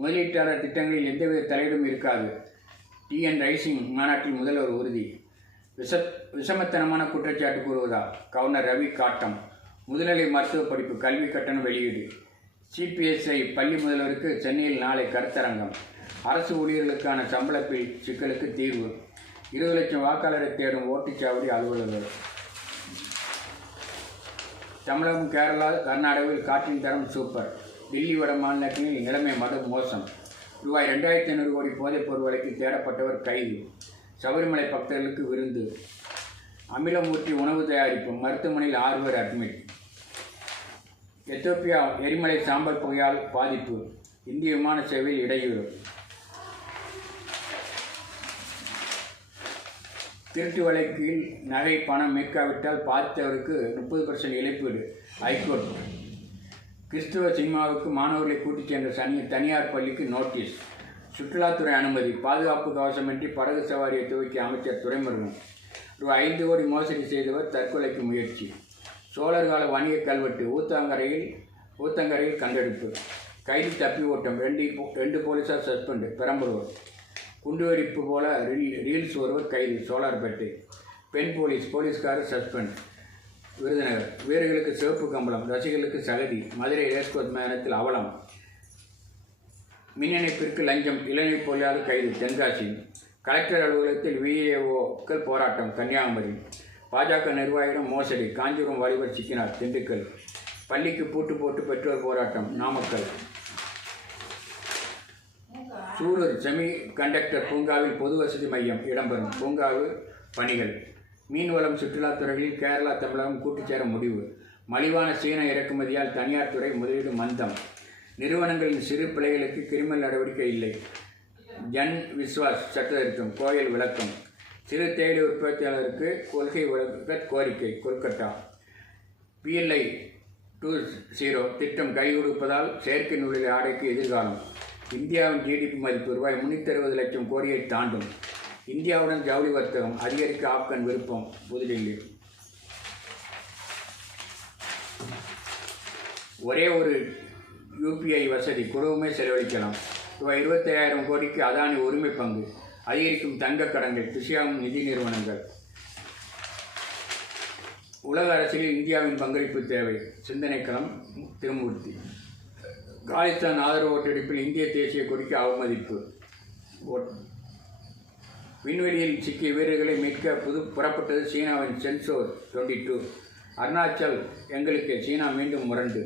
முதலீட்டாளர் திட்டங்களில் எந்தவித தலையீடும் இருக்காது. TN ரைசிங் மாநாட்டில் முதல்வர் உறுதி. விஷமத்தனமான குற்றச்சாட்டு கூறுவதா? கவர்னர் ரவி காட்டம். முதுநிலை மருத்துவ படிப்பு கல்வி கட்டணம் வெளியீடு. CPSI பள்ளி முதல்வருக்கு சென்னையில் நாளை கருத்தரங்கம். அரசு ஊழியர்களுக்கான சம்பளப்பில் சிக்கலுக்கு தீர்வு. 20 லட்சம் வாக்காளரை தேடும் ஓட்டுச்சாவடி அலுவலர்கள். தமிழகம், கேரளா, கர்நாடகாவில் காற்றின் தரம் சூப்பர். டில்லி வட மாநிலங்களில் நிலைமை மோசம். ரூபாய் 2500 கோடி போதைப்பொருள் வழக்கில் தேடப்பட்டவர் கைது. சபரிமலை பக்தர்களுக்கு விருந்து. அமிலமூர்த்தி உணவு தயாரிப்பு மருத்துவமனையில் 6 பேர் அட்மிட். எத்தியோப்பியா எரிமலை சாம்பல் புகையால் பாதிப்பு. இந்திய விமான சேவையில் இடையூறு. திருட்டு வழக்கில் நகை பணம் மீட்காவிட்டால் பாதித்தவருக்கு 30% இழப்பீடு. ஹைகோர்ட். கிறிஸ்துவ சினிமாவுக்கு மாணவர்களை கூட்டிச் சென்ற தனியார் பள்ளிக்கு நோட்டீஸ். சுற்றுலாத்துறை அனுமதி. பாதுகாப்பு கவசமின்றி படகு சவாரியை துவக்கிய அமைச்சர் துரைமுருகன். ரூபாய் 5 கோடி மோசடி செய்தவர் தற்கொலைக்கு முயற்சி. சோழர் கால வணிக கல்வெட்டு ஊத்தங்கரையில் கண்டெடுப்பு. கைதி தப்பி ஓட்டம். 2 போலீசார் சஸ்பெண்ட். பெரம்பலூர். குண்டுவெடிப்பு போல ரீல்ஸ் ஒருவர் கைது. சோலார்பேட்டை. பெண் போலீஸ்காரர் சஸ்பெண்ட். விருதுநகர். வீரர்களுக்கு சிவப்பு கம்பளம், ரசிகர்களுக்கு சகதி. மதுரை ரேஸ்கோர்ஸ் மைதானத்தில் அவலம். மின் இணைப்பிற்கு லஞ்சம், இளைஞர் பொறியாளர் கைது. தென்காசி. கலெக்டர் அலுவலகத்தில் VAOக்கள் போராட்டம். கன்னியாகுமரி. பாஜக நிர்வாகியிடம் மோசடி. காஞ்சிபுரம் வாலிபர் சிக்கினார். திண்டுக்கல். பள்ளிக்கு பூட்டு போட்டு பெற்றோர் போராட்டம். நாமக்கல். சூலூர் செமி கண்டக்டர் பூங்காவில் பொது வசதி மையம் இடம்பெறும். பூங்காவு பணிகள். மீன்வளம் சுற்றுலாத்துறைகளில் கேரளா, தமிழகம் கூட்டுச்சேர முடிவு. மலிவான சீன இறக்குமதியால் தனியார் துறை முதலீடு மந்தம். நிறுவனங்களின் சிறு பிழைகளுக்கு கிரிமினல் நடவடிக்கை இல்லை. ஜன் விஸ்வாஸ் சட்டத்திருத்தம். கோயில் விளக்கம். சிறு தேயிலை உற்பத்தியாளருக்கு கொள்கை வழங்க கோரிக்கை. கொல்கத்தா. PLI 2.0 திட்டம் கை கொடுப்பதால் செயற்கை நுழைவு ஆடைக்கு எதிர்காலம். இந்தியாவின் GDP மதிப்பு ரூபாய் 360 லட்சம் கோடியை தாண்டும். இந்தியாவுடன் ஜவுளி வர்த்தகம் அதிகரிக்க ஆப்கன் விருப்பம். புதுடில்லி. ஒரே ஒரு UPI வசதி குறைவுமே செலவழிக்கலாம். ரூபாய் 25,000 கோடிக்கு அதானி உரிமை பங்கு. அதிகரிக்கும் தங்க கடன்கள். பிசியாகும் நிதி நிறுவனங்கள். உலக அரசியலில் இந்தியாவின் பங்களிப்பு தேவை. சிந்தனைக்களம். திருமூர்த்தி. காலிஸ்தான் ஆதரவு ஓட்டெடுப்பில் இந்திய தேசிய கொடிக்கு அவமதிப்பு. விண்வெளியில் சிக்கிய வீரர்களை மீட்க புறப்பட்டது சீனாவின் சென்சோ 22. அருணாச்சல் எங்களுக்கு. சீனா மீண்டும் முரண்டு.